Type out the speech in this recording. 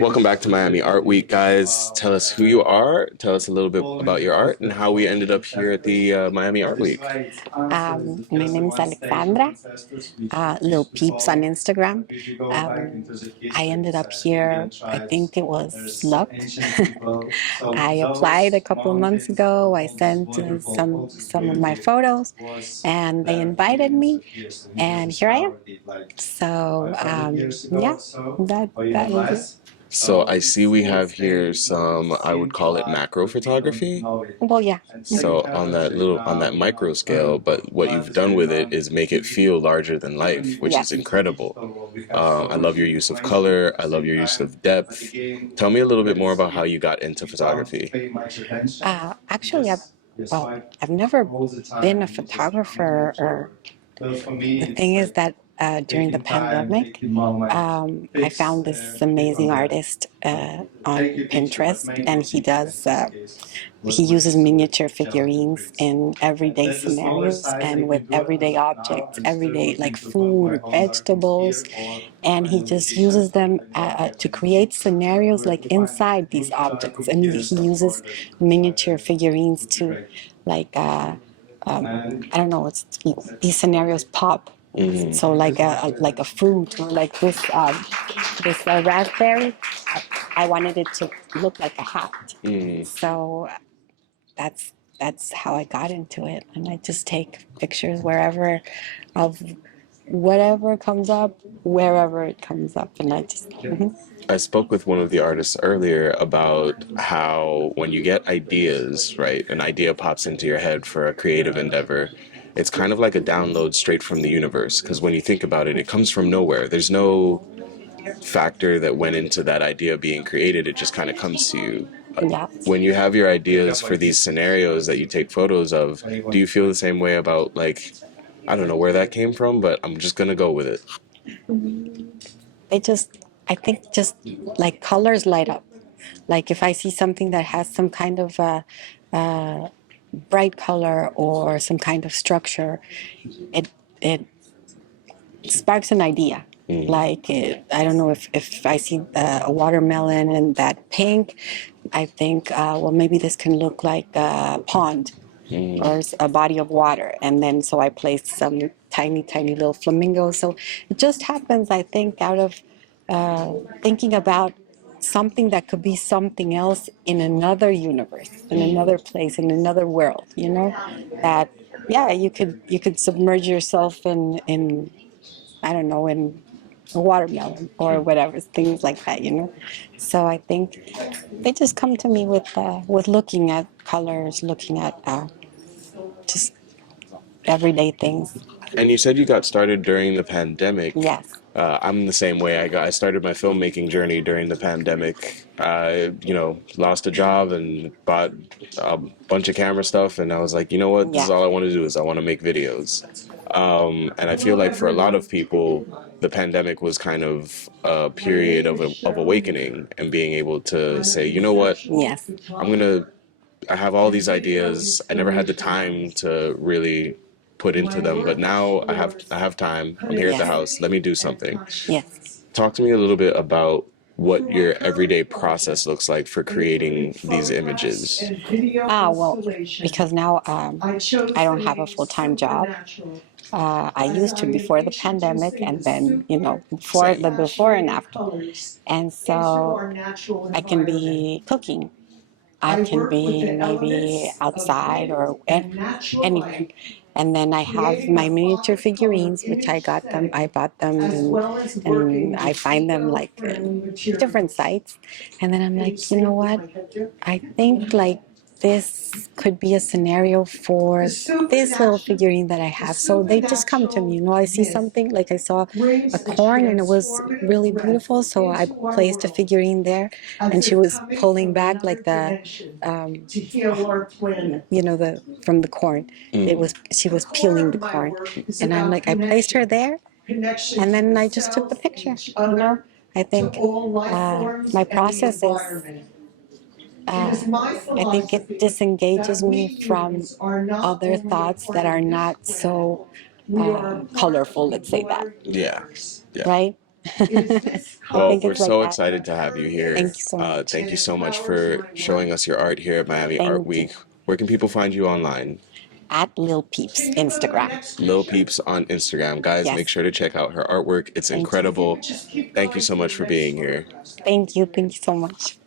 Welcome back to Miami Art Week, guys. Tell us who you are. Tell us a little bit about your art and how we ended up here at the Miami Art Week. My name is Alexandra, Leelpeeps on Instagram. I ended up here, I think it was luck. I applied a couple of months ago. I sent some of my photos, and they invited me, and here I am. So yeah, that was it. So I see we have here some, I would call it macro photography. Well, yeah. So on that micro scale, but what you've done with it is make it feel larger than life, which is Yes. incredible. I love your use of color. I love your use of depth. Tell me a little bit more about how you got into photography. Actually, I've never been a photographer. Or the thing is that during the pandemic, I found this amazing artist on Pinterest, and he uses miniature figurines in everyday scenarios and with everyday objects, everyday like food, vegetables, and he just uses them to create scenarios like inside these objects. And he uses miniature figurines to like I don't know, it's these scenarios pop. So like a fruit or like this raspberry, I wanted it to look like a hat. So that's that's how I got into it, and I just take pictures wherever of whatever comes up, wherever it comes up, and I just. I spoke with one of the artists earlier about how when you get ideas, right, an idea pops into your head for a creative endeavor, it's kind of like a download straight from the universe. Because when you think about it, it comes from nowhere. There's no factor that went into that idea being created. It just kind of comes to you. Yeah. When you have your ideas for these scenarios that you take photos of, do you feel the same way about, like, I don't know where that came from, but I'm just gonna go with it? They just, I think, just like colors light up. Like if I see something that has some kind of bright color or some kind of structure, it sparks an idea. Like I don't know, if I see a watermelon and that pink, I think, well, maybe this can look like a pond or a body of water. And then so I placed some tiny little flamingos. So it just happens, I think, out of thinking about something that could be something else in another universe, in another place, in another world. That yeah, you could submerge yourself in I don't know, in a watermelon or whatever, things like that. So I think they just come to me with looking at colors, looking at just everyday things. And you said you got started during the pandemic. Yes. I'm the same way. I started my filmmaking journey during the pandemic. I, lost a job and bought a bunch of camera stuff, and I was like, you know what? This is Yeah. all I want to do is I want to make videos. And I feel like for a lot of people, the pandemic was kind of a period of awakening and being able to say, you know what? Yes. I'm gonna I have all these ideas. I never had the time to really put into them, but now I have time. I'm here at the Yes. house. Let me do something. Yes. Talk to me a little bit about what your everyday process looks like for creating these images. Well, because now I don't have a full-time job. I used to before the pandemic, and then before and after. And so I can be cooking. I can be maybe outside or anywhere. And then I have my miniature figurines, which I bought them, and I find them like in different sites. And then I'm like, you know what? I think like this could be a scenario for this little figurine that I have. So they just come to me. I see something, like I saw a corn and it was really beautiful. So I placed a figurine there, and she was pulling back like the from the corn. She was peeling the corn, and I'm like, I placed her there, and then I just took the picture. I think my process is I think it disengages me from other thoughts that are not so colorful, let's say that, Yeah. Yeah. right? Well, think we're it's like so that. excited to have you here. Thank you so much. Thank you so much for showing us your art here at Miami Art Thank you. Week. Where can people find you online? At Leelpeeps Instagram. Leelpeeps on Instagram. Guys, make Yes. sure to check out her artwork. It's Thank you. incredible. Thank you so much for being here. Thank you. Thank you so much.